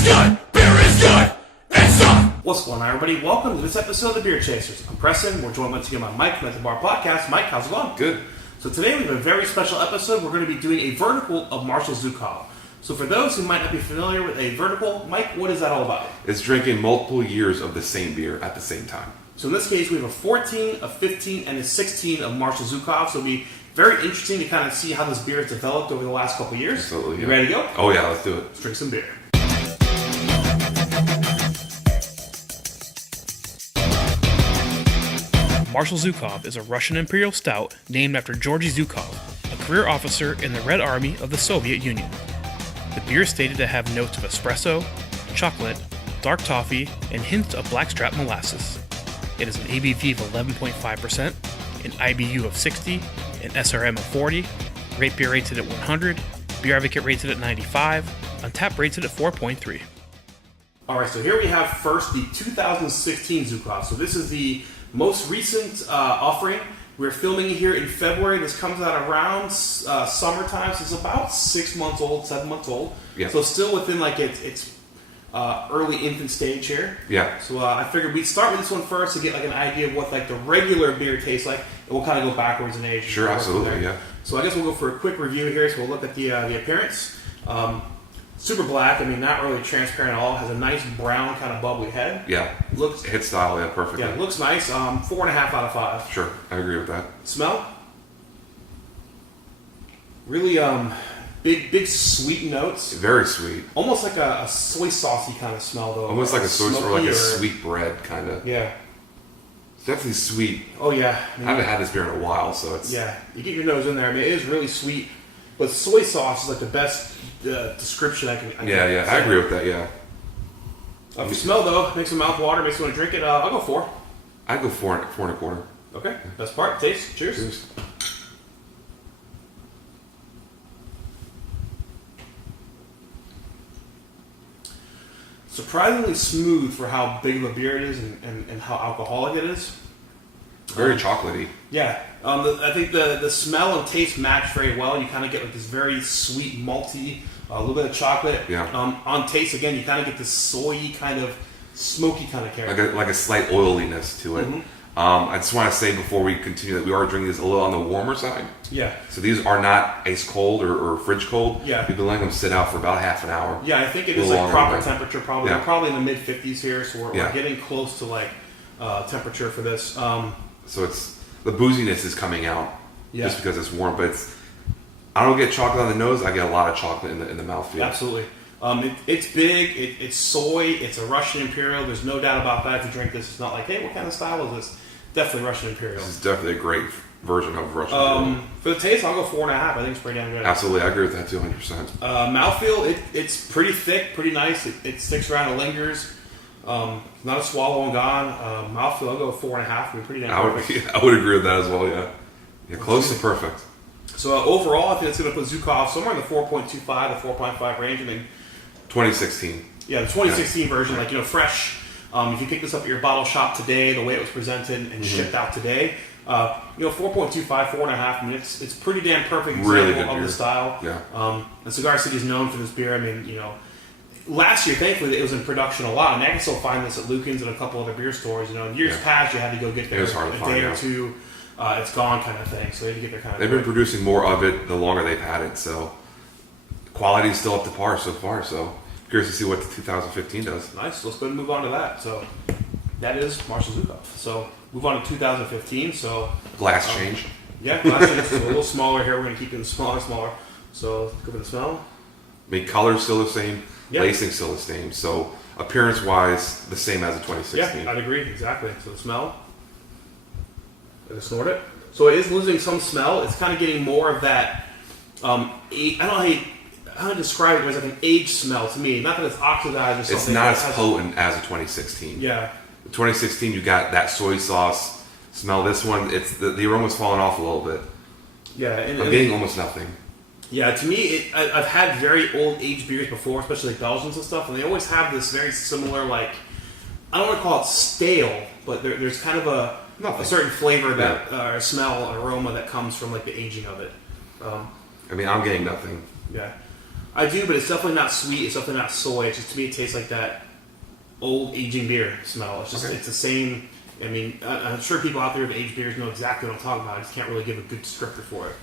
is good! Beer is good! It's not! What's going on, everybody? Welcome to this episode of The Beer Chasers. I'm Preston. We're joined once again by Mike from the Bar Podcast. Mike, how's it going? Good. So today we have a very special episode. We're going to be doing a vertical of Marshal Zhukov. So for those who might not be familiar with a vertical, Mike, what is that all about? It's drinking multiple years of the same beer at the same time. So in this case, we have a 14, a 15, and a 16 of Marshal Zhukov. So it'll be very interesting to kind of see how this beer has developed over the last couple of years. Absolutely. Yeah. You ready to go? Oh yeah, let's do it. Let's drink some beer. Marshal Zhukov is a Russian Imperial Stout named after Georgy Zhukov, a career officer in the Red Army of the Soviet Union. The beer is stated to have notes of espresso, chocolate, dark toffee, and hints of blackstrap molasses. It has an ABV of 11.5%, an IBU of 60, an SRM of 40, Rate Beer rated at 100, Beer Advocate rated at 95, Untappd rated at 4.3. Alright, so here we have first the 2016 Zhukov. So this is the most recent offering. We're filming it here in February. This comes out around summertime, so it's about 6 months old, 7 months old. Yeah. So still within like its early infant stage here. Yeah. So I figured we'd start with this one first to get like an idea of what like the regular beer tastes like, and we'll kind of go backwards in age. Sure, absolutely, yeah. So I guess we'll go for a quick review here. So we'll look at the appearance. Super black. I mean, not really transparent at all. Has a nice brown kind of bubbly head. Yeah. Looks hit style, yeah, perfectly. Yeah, looks nice. 4.5 out of 5. Sure, I agree with that. Smell. Really big sweet notes. Very sweet. Almost like a soy saucy kind of smell though. Almost like a soy sauce or like Smoky a sweet bread kind of. Yeah. It's definitely sweet. Oh yeah. I haven't had this beer in a while, so it's... Yeah, you get your nose in there. I mean, it is really sweet. But soy sauce is like the best description I can Yeah, I agree with that, yeah. If you smell though, makes the mouth water, makes you want to drink it. I'll go 4. I'd go 4.25. Okay, best part. Taste. Cheers. Cheers. Surprisingly smooth for how big of a beer it is and how alcoholic it is. Very chocolatey. Yeah, I think the smell and taste match very well. You kind of get like this very sweet, malty, a little bit of chocolate. Yeah. On taste, again, you kind of get this soy kind of smoky kind of character. Like a slight oiliness to it. Mm-hmm. I just want to say before we continue that we are drinking this a little on the warmer side. Yeah. So these are not ice cold or fridge cold. Yeah. We've been letting them sit out for about half an hour. Yeah, I think it is like proper temperature. Probably we're probably in the mid 50s here, so we're getting close to like temperature for this. So it's the booziness is coming out just because it's warm, but I don't get chocolate on the nose. I get a lot of chocolate in the mouthfeel. Absolutely. It's big. It's soy. It's a Russian Imperial. There's no doubt about that. If you drink this, it's not like, hey, what kind of style is this? Definitely Russian Imperial. This is definitely a great version of Russian Imperial. For the taste, I'll go 4.5. I think it's pretty damn good. Absolutely, I agree with that too, 100%. Mouthfeel, it's pretty thick, pretty nice. It sticks around, it lingers. Not a swallow and gone. Mouthfeel, I'll go 4.5. Pretty damn perfect. I would agree with that as well. Yeah, close to perfect. So overall, I think it's going to put Zhukov somewhere in the 4.25 to 4.5 range. I mean, 2016. Yeah, the 2016 version, like fresh. If you pick this up at your bottle shop today, the way it was presented and shipped out today, 4.25, 4.5. I mean, it's pretty damn perfect example of the style. Yeah. And Cigar City is known for this beer. I mean, last year, thankfully, it was in production a lot. And I can still find this at Lucan's and a couple other beer stores. In years past, you had to go get there a day or two. It's gone kind of thing. So they had to get there kind of They've been producing more of it the longer they've had it. So quality is still up to par so far. So curious to see what the 2015 does. Nice. Let's go ahead and move on to that. So that is Marshal Zhukov. So move on to 2015. So glass change. Yeah, glass change is a little smaller here. We're going to keep it smaller. So let's go with the smell. I mean, color's still the same. Yep. Lacing still the same. So appearance-wise, the same as the 2016. Yeah, I'd agree. Exactly. So the smell. I just snort it. So it is losing some smell. It's kind of getting more of that. I don't know how to describe it. There's like an aged smell to me. Not that it's oxidized or something. It's not as potent as the 2016. Yeah. The 2016, you got that soy sauce smell. This one, it's the aroma's falling off a little bit. Yeah, I'm getting almost nothing. Yeah, to me, I've had very old aged beers before, especially like Belgians and stuff, and they always have this very similar, like, I don't want to call it stale, but there's kind of a certain flavor that or smell, or aroma that comes from like the aging of it. I mean, I'm getting nothing. Yeah. I do, but it's definitely not sweet. It's definitely not soy. It's just, to me, it tastes like that old aging beer smell. It's just it's the same. I mean, I'm sure people out there with aged beers know exactly what I'm talking about. I just can't really give a good descriptor for it.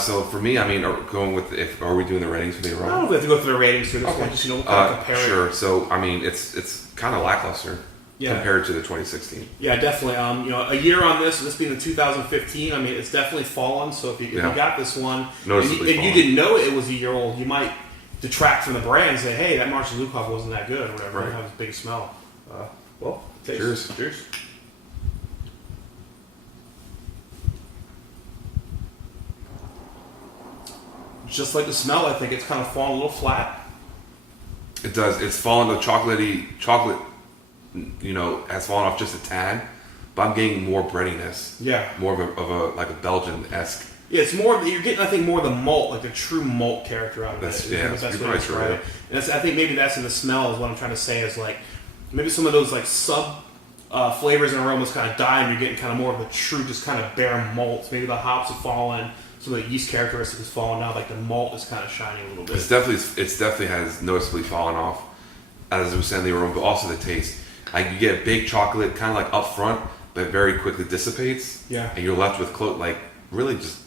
So for me, I mean, are we doing the ratings for the aroma? I don't know if we have to go through the ratings for this one. Just kind of compare it. Sure. So I mean, it's kind of lackluster compared to the 2016. Yeah, definitely. A year on this being the 2015. I mean, it's definitely fallen. So if you got this one, and you didn't know it was a year old, you might detract from the brand and say, "Hey, that Marshal Zhukov wasn't that good," or whatever. It has a big smell. Taste. Cheers. Just like the smell, I think it's kind of fallen a little flat. It does. It's fallen to chocolate. Has fallen off just a tad, but I'm getting more breadiness. Yeah. More of a like a Belgian-esque. Yeah, it's more. You're getting, I think, more of the malt, like the true malt character out of it. That's the best way to describe it. And I think maybe that's in the smell. Is what I'm trying to say. Is like maybe some of those like sub flavors and aromas kind of die, and you're getting kind of more of the true, just kind of bare malt. Maybe the hops have fallen. Some of the yeast characteristics has fallen now. Like the malt is kind of shining a little bit. It's definitely has noticeably fallen off, as we said in the aroma, but also the taste. Like you get big chocolate, kind of like up front, but very quickly dissipates. Yeah. And you're left with really just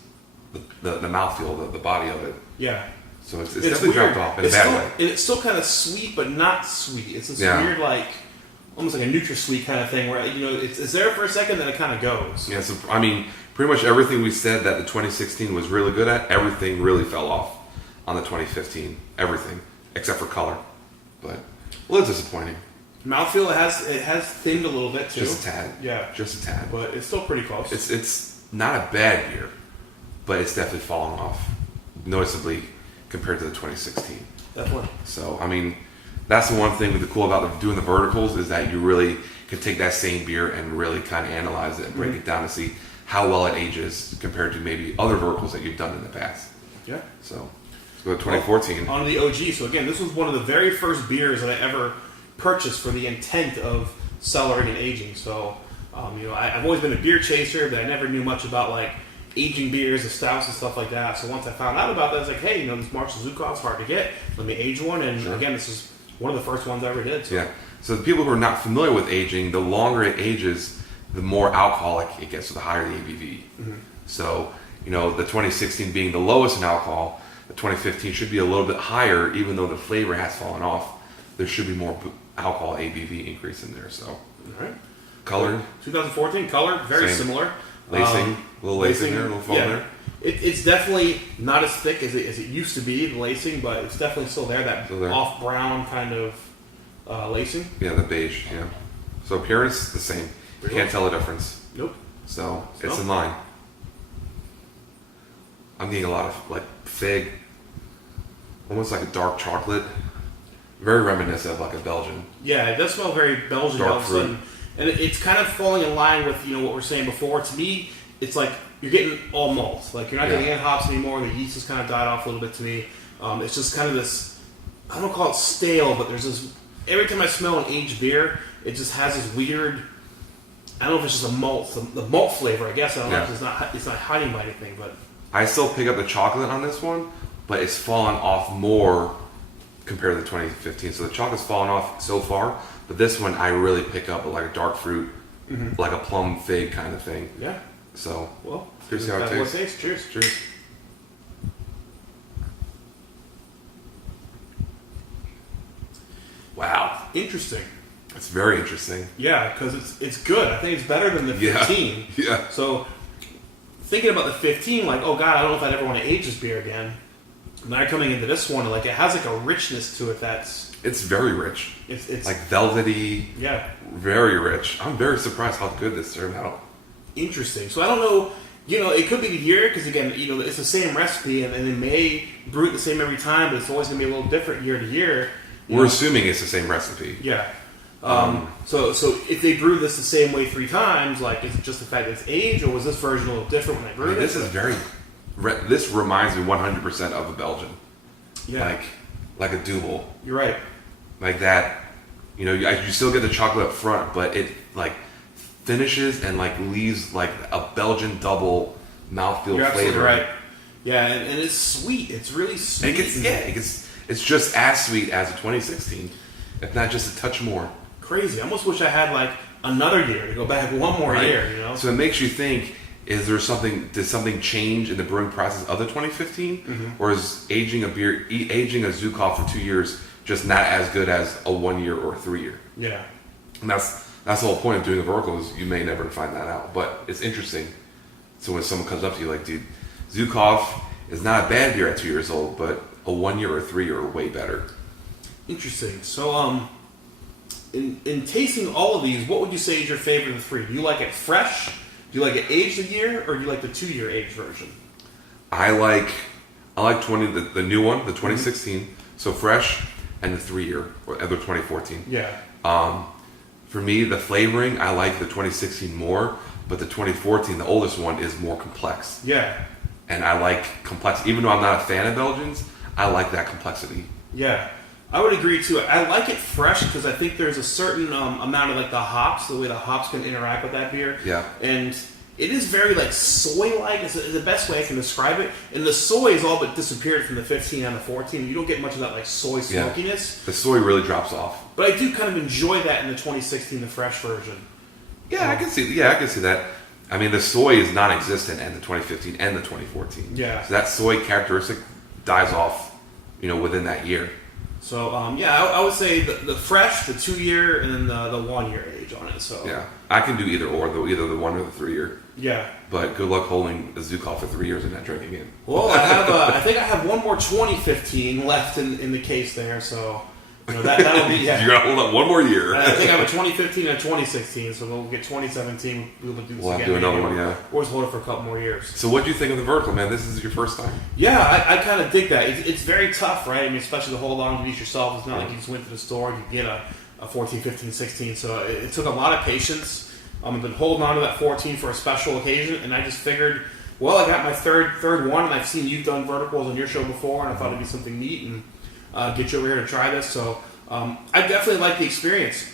the mouthfeel, the body of it. Yeah. So it's definitely weird. dropped off in a bad way. It's still kind of sweet, but not sweet. It's this weird, like almost like a NutraSweet kind of thing, where it's there for a second, then it kind of goes. Yeah. So I mean, pretty much everything we said that the 2016 was really good at, everything really fell off on the 2015. Everything except for color, but a little disappointing. Mouthfeel, it has thinned a little bit too. Just a tad. Yeah. Just a tad. But it's still pretty close. It's not a bad beer, but it's definitely fallen off noticeably compared to the 2016. Definitely. So, I mean, that's the one thing with the cool about doing the verticals is that you really can take that same beer and really kind of analyze it and break it down to see how well it ages compared to maybe other verticals that you've done in the past. Yeah. So, let's go to 2014. On to the OG. So, again, this was one of the very first beers that I ever purchased for the intent of cellaring and aging. So, I've always been a beer chaser, but I never knew much about like aging beers, the stouts, and stuff like that. So once I found out about that, I was like, hey, this Marshal Zhukov's hard to get. Let me age one. And again, this is one of the first ones I ever did. So. Yeah. So the people who are not familiar with aging, the longer it ages, the more alcoholic it gets, so the higher the ABV. Mm-hmm. So, the 2016 being the lowest in alcohol, the 2015 should be a little bit higher, even though the flavor has fallen off. There should be more alcohol ABV increase in there. So, all right. Color. 2014 color, very similar. Lacing, a little lacing there, a little foam there. It's definitely not as thick as it used to be, the lacing, but it's definitely still there. That off brown kind of lacing. Yeah, the beige. Yeah. So appearance the same. You can't tell the difference. Nope. So it's in line. I'm getting a lot of like fig, almost like a dark chocolate. Very reminiscent of like a Belgian. Yeah, it does smell very Belgian all of a sudden. And it's kind of falling in line with what we were saying before. To me, it's like you're getting all malts. Like you're not getting any hops anymore. The yeast has kind of died off a little bit to me. It's just kind of this, I don't call it stale, but there's this, every time I smell an aged beer, it just has this weird, I don't know if it's just a malt, the malt flavor, I guess. I don't know if it's not hiding by anything, but. I still pick up the chocolate on this one, but it's fallen off more compared to the 2015. So the chocolate's fallen off so far, but this one I really pick up like a dark fruit, like a plum fig kind of thing. Yeah. So, here's how it tastes. Cheers. Cheers. Wow. Interesting. It's very interesting. Yeah, because it's good. I think it's better than the 15. Yeah. So, thinking about the 15, like, oh God, I don't know if I'd ever want to age this beer again. Now coming into this one, like it has like a richness to it that's... It's very rich. It's like velvety. Yeah. Very rich. I'm very surprised how good this turned out. Interesting. So I don't know, it could be the year, because again, it's the same recipe, and they may brew it the same every time, but it's always going to be a little different year to year. We're assuming it's the same recipe. Yeah. So if they brew this the same way 3 times, like, is it just the fact that it's aged, or was this version a little different when they brewed it? This is this reminds me 100% of a Belgian. Yeah. Like a double. You're right. Like that, you still get the chocolate up front, but it like finishes and like leaves like a Belgian double mouthfeel You're flavor. Absolutely right. Yeah, and it's sweet. It's really sweet. It gets It's just as sweet as a 2016, if not just a touch more. Crazy. I almost wish I had like another year to go back one more year. You know. So it makes you think: did something change in the brewing process of the 2015, or is aging a Zhukov for 2 years just not as good as a 1 year or a 3 year? Yeah. And that's the whole point of doing a vertical, is you may never find that out, but it's interesting. So when someone comes up to you like, dude, Zhukov is not a bad beer at 2 years old, but a 1 year or 3 year are way better. Interesting. So, in tasting all of these, what would you say is your favorite of the three? Do you like it fresh? Do you like it aged a year, or do you like the 2 year aged version? I like the new one, the 2016, so fresh, and the 3 year, or the 2014. Yeah. For me, the flavoring, I like the 2016 more, but the 2014, the oldest one, is more complex. Yeah. And I like complexity. Even though I'm not a fan of Belgians, I like that complexity. Yeah. I would agree too. I like it fresh because I think there's a certain amount of like the hops, the way the hops can interact with that beer. Yeah. And it is very like soy-like is the best way I can describe it. And the soy is all but disappeared from the 15 and the 14. You don't get much of that like soy smokiness. Yeah. The soy really drops off. But I do kind of enjoy that in the 2016, the fresh version. Yeah, I can see that. I mean, the soy is non-existent in the 2015 and the 2014. Yeah. So that soy characteristic dies off, within that year. So, I would say the fresh, the 2 year, and then the 1 year age on it. So yeah, I can do either or, though, either the 1 or the 3 year. Yeah. But good luck holding a Zhukov for 3 years and not drinking it. Well, I think I have one more 2015 left in the case there, so that'll be. Yeah. You're gonna hold up one more year. I think I have a 2015 and a 2016, so we'll get 2017. We'll do this We'll have again. to do another one, yeah. Or just hold it for a couple more years. So, what do you think of the vertical, man? This is your first time. Yeah, I kind of dig that. It's very tough, right? I mean, especially to hold on to these yourself. It's not like you just went to the store and you get a 14, 15, 16. So it took a lot of patience. I've been holding on to that 14 for a special occasion, and I just figured, well, I got my third one, and I've seen you've done verticals on your show before, and I thought it'd be something neat and get you over here to try this. So I definitely like the experience.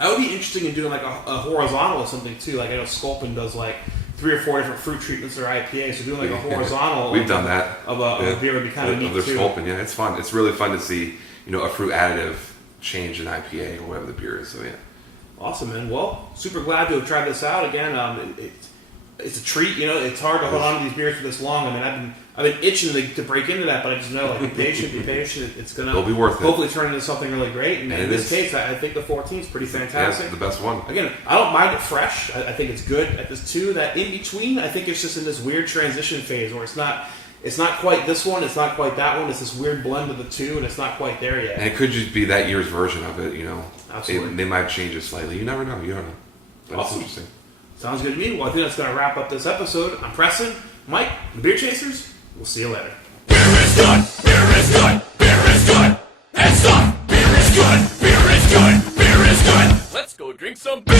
I would be interested in doing like a horizontal or something too. Like I know Sculpin does like 3 or 4 different fruit treatments or IPA, so doing like a horizontal. We've done that of a beer would be kind of neat their too. Sculpin, yeah, it's fun. It's really fun to see a fruit additive change in IPA or whatever the beer is. So yeah. Awesome, man. Well, super glad to have tried this out again. It's a treat, It's hard to hold on to these beers for this long. I mean, I've been itching to break into that, but I just know, like, be patient. It's gonna it'll be worth it. Hopefully, turn into something really great. And in this case, I think the 14 is pretty fantastic. Yeah, the best one. Again, I don't mind it fresh. I think it's good. At this too, that in between, I think it's just in this weird transition phase where it's not quite this one, it's not quite that one. It's this weird blend of the two, and it's not quite there yet. And it could just be that year's version of it. Absolutely. They might change it slightly. You never know. That's Awesome. interesting. Sounds good to me. Well, I think that's going to wrap up this episode. I'm Preston, Mike, the Beer Chasers. We'll see you later. Beer is good, beer is good, beer is good. And stop. Beer is good, beer is good, beer is good. Let's go drink some beer.